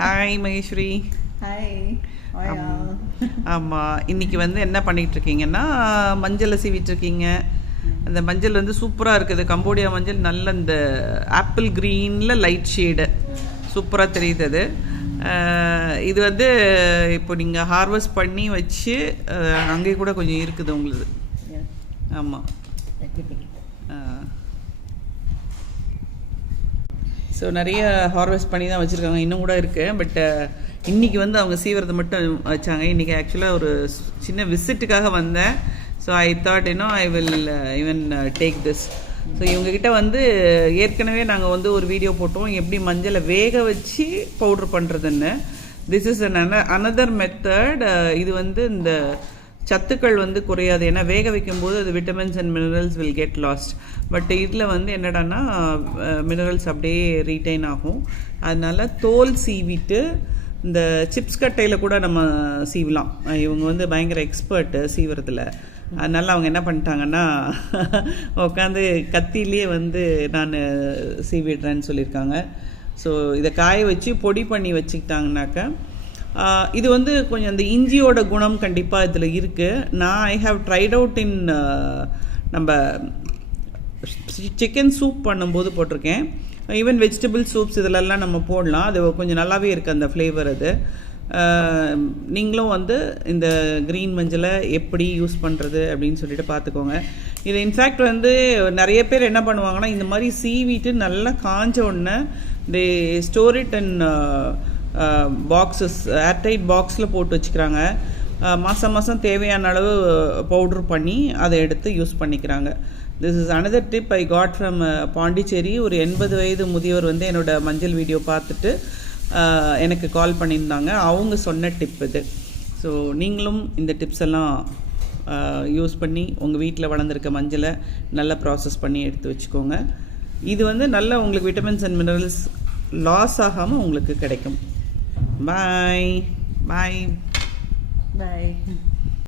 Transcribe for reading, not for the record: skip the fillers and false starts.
Hi Maheswari. Hi. ஆமாம், இன்றைக்கி வந்து என்ன பண்ணிகிட்ருக்கீங்கன்னா மஞ்சளை சீவிட்டுருக்கீங்க. அந்த மஞ்சள் வந்து சூப்பராக இருக்குது. கம்போடியா மஞ்சள் நல்ல இந்த ஆப்பிள் க்ரீனில் லைட் ஷேடு சூப்பராக தெரியுது. அது இது வந்து இப்போ நீங்கள் ஹார்வெஸ்ட் பண்ணி வச்சு அங்கே கூட கொஞ்சம் இருக்குது உங்களுக்கு. ஆமாம். ஸோ நிறைய ஹார்வெஸ்ட் பண்ணி தான் வச்சுருக்காங்க, இன்னும் கூட இருக்குது. பட் இன்றைக்கி வந்து அவங்க சீவிரத்தை மட்டும் வச்சாங்க. இன்றைக்கி ஆக்சுவலாக ஒரு சின்ன விசிட்டுக்காக வந்தேன். So I thought I will even take this. So இவங்ககிட்ட வந்து ஏற்கனவே நாங்கள் வந்து ஒரு வீடியோ போட்டோம் எப்படி மஞ்சளை வேக வச்சு பவுட்ரு பண்ணுறதுன்னு. This is another method. இது வந்து இந்த சத்துக்கள் வந்து குறையாது, ஏன்னா வேக வைக்கும்போது அது vitamins and minerals will get lost. But இதில் வந்து என்னடான்னா மினரல்ஸ் அப்படியே ரீட்டைன் ஆகும். அதனால் தோல் சீவிட்டு இந்த சிப்ஸ் கட்டையில் கூட நம்ம சீவலாம். இவங்க வந்து பயங்கர எக்ஸ்பர்ட்டு சீவுறதுல. அதனால் அவங்க என்ன பண்ணிட்டாங்கன்னா உட்காந்து கத்திலே வந்து நான் சீவிடுறேன்னு சொல்லியிருக்காங்க. ஸோ இதை காய வச்சு பொடி பண்ணி வச்சுக்கிட்டாங்கனாக்கா இது வந்து கொஞ்சம் அந்த இஞ்சியோட குணம் கண்டிப்பாக இதில் இருக்குது. நான் I have tried out in நம்ம சிக்கன் சூப் பண்ணும்போது போட்டிருக்கேன். ஈவன் வெஜிடபிள் சூப்ஸ் இதிலெல்லாம் நம்ம போடலாம். அது கொஞ்சம் நல்லாவே இருக்குது அந்த ஃப்ளேவர். அது நீங்களும் வந்து இந்த க்ரீன் மஞ்சளை எப்படி யூஸ் பண்ணுறது அப்படின்னு சொல்லிட்டு பார்த்துக்கோங்க. இது இன்ஃபேக்ட் வந்து நிறைய பேர் என்ன பண்ணுவாங்கன்னா இந்த மாதிரி சீவிட்டு நல்லா காஞ்ச உடனே they store it and boxes, airtight பாக்ஸில் போட்டு வச்சுக்கிறாங்க. மாதம் மாதம் தேவையான அளவு பவுட்ரு பண்ணி அதை எடுத்து யூஸ் பண்ணிக்கிறாங்க. This is another tip I got from Pondicherry. ஒரு 80 வயது முதியவர் வந்து என்னோடய மஞ்சள் வீடியோ பார்த்துட்டு எனக்கு கால் பண்ணியிருந்தாங்க. அவங்க சொன்ன டிப் இது. ஸோ நீங்களும் இந்த டிப்ஸ் எல்லாம் யூஸ் பண்ணி உங்கள் வீட்டில் வளர்ந்துருக்க மஞ்சளை நல்லா ப்ராசஸ் பண்ணி எடுத்து வச்சுக்கோங்க. இது வந்து நல்ல உங்களுக்கு விட்டமின்ஸ் அண்ட் மினரல்ஸ் லாஸ் ஆகாமல் உங்களுக்கு கிடைக்கும். பாய் பாய் பாய்.